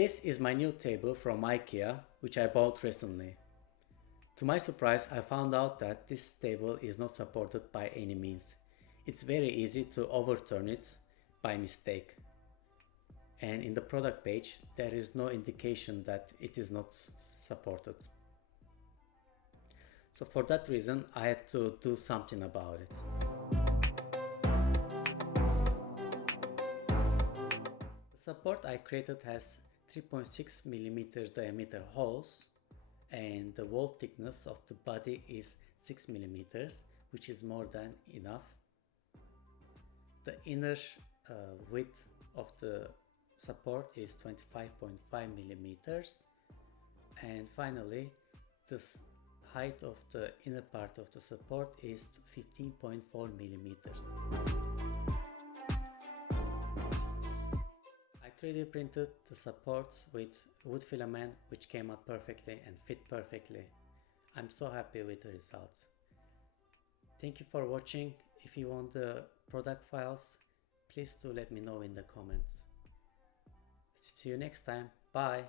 This is my new table from IKEA, which I bought recently. To my surprise, I found out that this table is not supported by any means. It's very easy to overturn it by mistake. And in the product page, there is no indication that it is not supported. So for that reason, I had to do something about it. The support I created has 3.6 mm diameter holes, and the wall thickness of the body is 6 mm, which is more than enough. The inner width of the support is 25.5 mm, and finally the height of the inner part of the support is 15.4 mm. I 3D printed the supports with wood filament, which came out perfectly and fit perfectly. I'm so happy with the results. Thank you for watching. If you want the product files, please do let me know in the comments. See you next time. Bye.